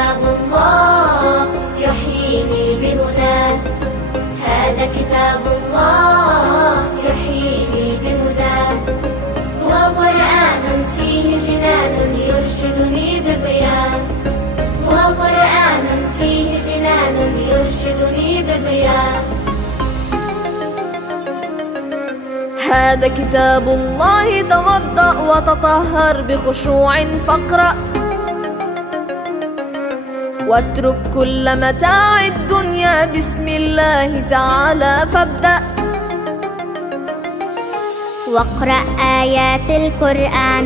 كتاب الله يحييني بهداه، هذا كتاب الله يحييني بهداه. هو قرآن فيه جنان يرشدني بضياء، هو قرآن فيه جنان يرشدني بضياء. هذا كتاب الله توضأ وتطهر بخشوع فاقرأ، واترك كل متاع الدنيا بسم الله تعالى فابدأ. واقرأ آيات القرآن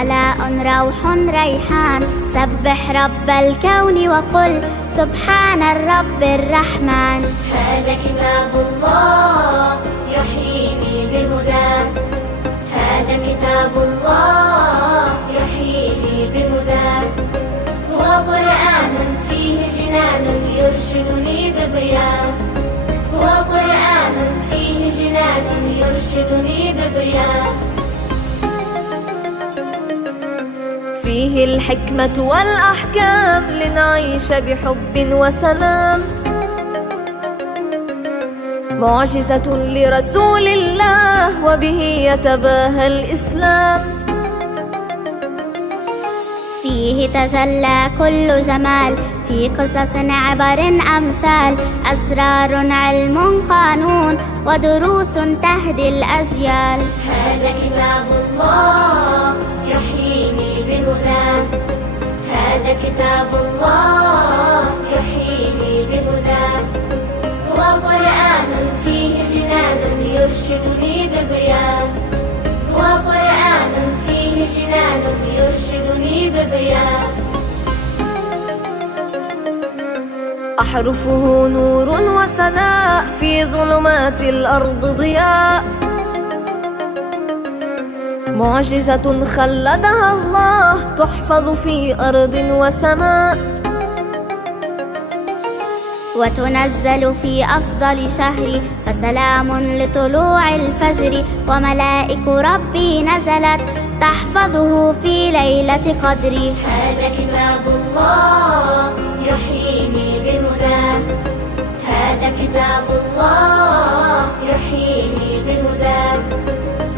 آلاء روح ريحان، سبح رب الكون وقل سبحان الرب الرحمن. هذا كتاب الله يحييني بهداه، هذا كتاب الله يحييني بهداه. هو قرآن فيه جنان يرشدني بضياء، هو قرآن فيه جنان يرشدني بضياء. فيه الحكمة والأحكام لنعيش بحب وسلام، معجزة لرسول الله وبه يتباهى الإسلام. فيه تجلى كل جمال، في قصص عبر أمثال، أسرار علم قانون ودروس تهدي الأجيال. هذا كتاب الله يحييني بهداه، هذا كتاب الله يحييني بهداه. هو قرآن فيه جنان يرشدني بضياء، هو قرآن فيه جنان يرشدني بضياء. أحرفه نور وسناء في ظلمات الأرض ضياء، معجزة خلدها الله تحفظ في أرض وسماء. وتنزل في أفضل شهر فسلام لطلوع الفجر، وملائك ربي نزلت تحفظه في ليلة قدري. هذا كتاب الله يحييني بهداه، هذا كتاب الله يحييني بهداه.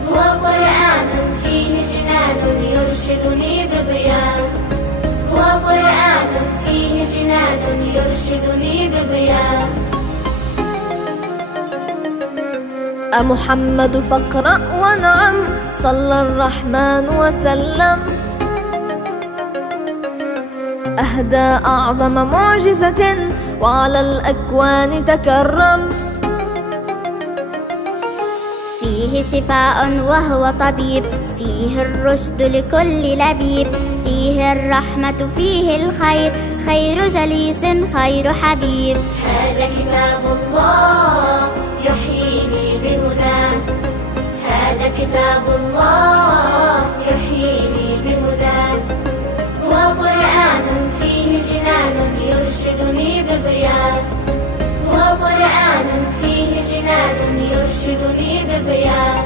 هو قرآن فيه جنان يرشدني بضياء، هو قرآن فيه جنان يرشدني بضياء. محمد فاقرأ ونعم صلى الرحمن وسلم، أهدى أعظم معجزة وعلى الأكوان تكرم. فيه شفاء وهو طبيب، فيه الرشد لكل لبيب، فيه الرحمة فيه الخير، خير جليس خير حبيب. هذا كتاب الله يحييني بهداه، هذا كتاب الله يحييني بهداه. هو قرآن فيه جنان يرشدني بضياء، هو قرآن فيه جنان يرشدني بضياء.